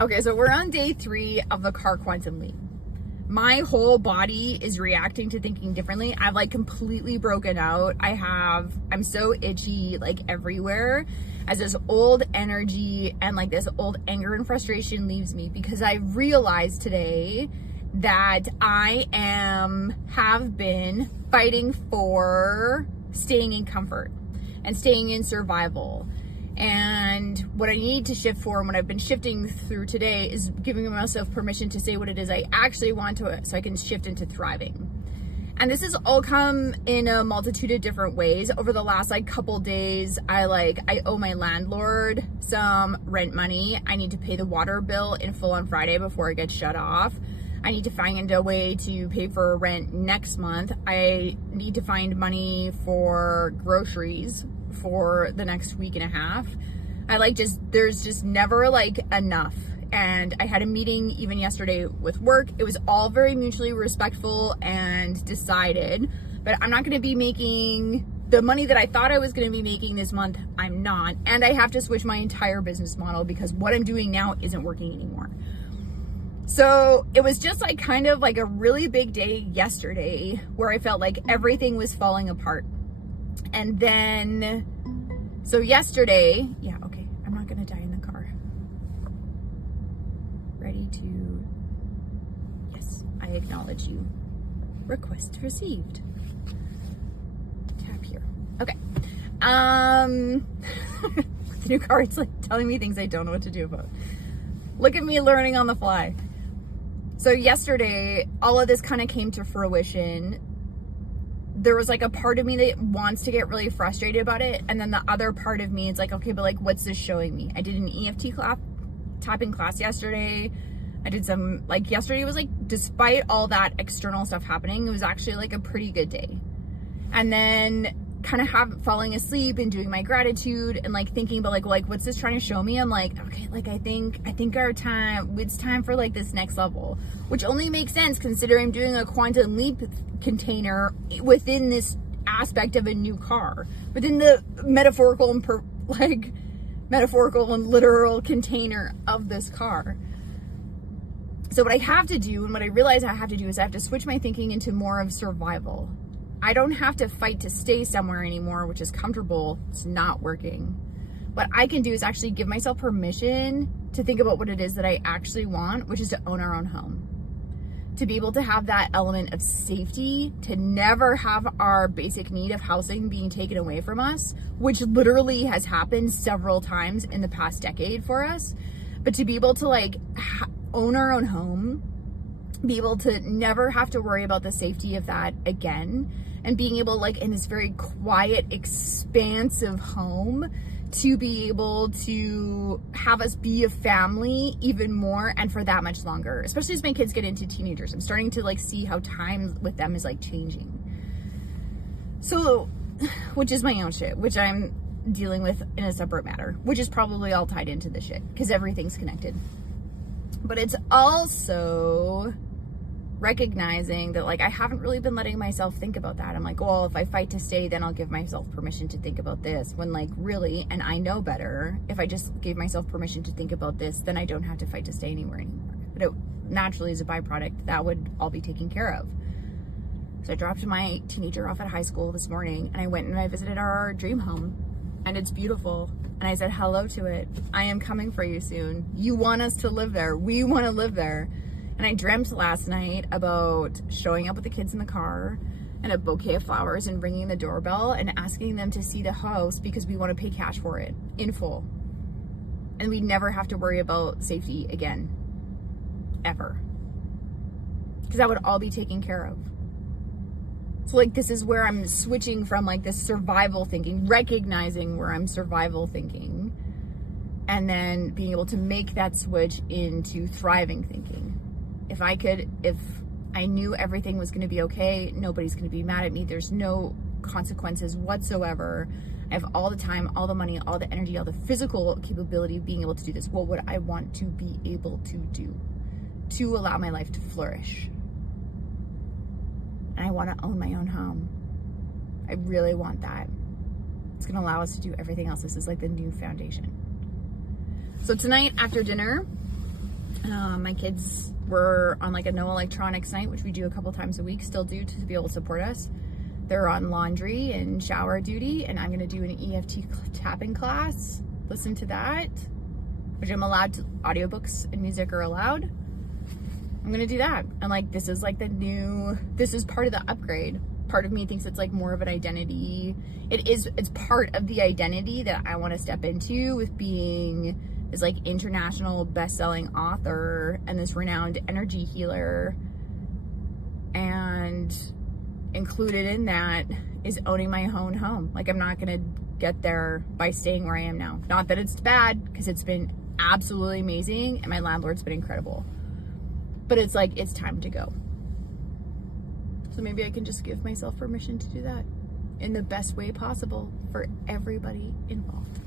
Okay, so we're on day 3 of the car quantum leap. My whole body is reacting to thinking differently. I've like completely broken out. I'm so itchy like everywhere as this old energy and like this old anger and frustration leaves me, because I realized today that I have been fighting for staying in comfort and staying in survival. And what I need to shift for, and what I've been shifting through today, is giving myself permission to say what it is I actually want to, so I can shift into thriving. And this has all come in a multitude of different ways. Over the last like couple days, I owe my landlord some rent money. I need to pay the water bill in full on Friday before it gets shut off. I need to find a way to pay for rent next month. I need to find money for groceries for the next week and a half. There's just never like enough. And I had a meeting even yesterday with work. It was all very mutually respectful and decided, but I'm not going to be making the money that I thought I was going to be making this month. I'm not. And I have to switch my entire business model because what I'm doing now isn't working anymore. So it was just like kind of like a really big day yesterday where I felt like everything was falling apart. And then, so yesterday, yeah, okay, I'm not going to die in the car. Ready to, yes, I acknowledge you. Request received. Tap here. Okay. The new car, it's like telling me things I don't know what to do about. Look at me learning on the fly. So yesterday, all of this kind of came to fruition. There was like a part of me that wants to get really frustrated about it. And then the other part of me, it's like, okay, but like, what's this showing me? I did an EFT tapping class yesterday. I did some, like yesterday was like, despite all that external stuff happening, it was actually like a pretty good day. And then kind of falling asleep and doing my gratitude and like thinking about like what's this trying to show me? I'm like, okay, like I think it's time for like this next level, which only makes sense considering I'm doing a quantum leap container within this aspect of a new car, within the metaphorical and literal container of this car. So what I have to do, and what I realize I have to do, is I have to switch my thinking into more of survival. I don't have to fight to stay somewhere anymore, which is comfortable. It's not working. What I can do is actually give myself permission to think about what it is that I actually want, which is to own our own home. To be able to have that element of safety, to never have our basic need of housing being taken away from us, which literally has happened several times in the past decade for us. But to be able to like own our own home, be able to never have to worry about the safety of that again, and being able, like in this very quiet, expansive home, to be able to have us be a family even more and for that much longer, especially as my kids get into teenagers. I'm starting to like see how time with them is like changing. So, which is my own shit, which I'm dealing with in a separate matter, which is probably all tied into this shit because everything's connected. But it's also recognizing that like I haven't really been letting myself think about that. I'm like, well, if I fight to stay, then I'll give myself permission to think about this, when like really, and I know better, if I just gave myself permission to think about this, then I don't have to fight to stay anywhere anymore. But it naturally, as a byproduct, that would all be taken care of. So I dropped my teenager off at high school this morning, and I went and I visited our dream home, and it's beautiful. And I said hello to it. I am coming for you soon. You want us to live there. We want to live there. And I dreamt last night about showing up with the kids in the car and a bouquet of flowers and ringing the doorbell and asking them to see the house because we want to pay cash for it in full. And we never have to worry about safety again, ever. Because that would all be taken care of. So like this is where I'm switching from like this survival thinking, recognizing where I'm survival thinking, and then being able to make that switch into thriving thinking. If I knew everything was going to be okay, nobody's going to be mad at me, there's no consequences whatsoever, I have all the time, all the money, all the energy, all the physical capability of being able to do this, what would I want to be able to do to allow my life to flourish? And I want to own my own home. I really want that. It's going to allow us to do everything else. This is like the new foundation. So tonight after dinner, My kids were on like a no electronics night, which we do a couple times a week, still do, to be able to support us. They're on laundry and shower duty, and I'm gonna do an EFT tapping class. Listen to that, which I'm allowed to, audiobooks and music are allowed. I'm gonna do that. And like, this is like this is part of the upgrade. Part of me thinks it's like more of an identity. It's part of the identity that I want to step into with being this like international best-selling author and this renowned energy healer. And included in that is owning my own home. Like, I'm not gonna get there by staying where I am now. Not that it's bad, because it's been absolutely amazing and my landlord's been incredible. But it's like, it's time to go. So maybe I can just give myself permission to do that in the best way possible for everybody involved.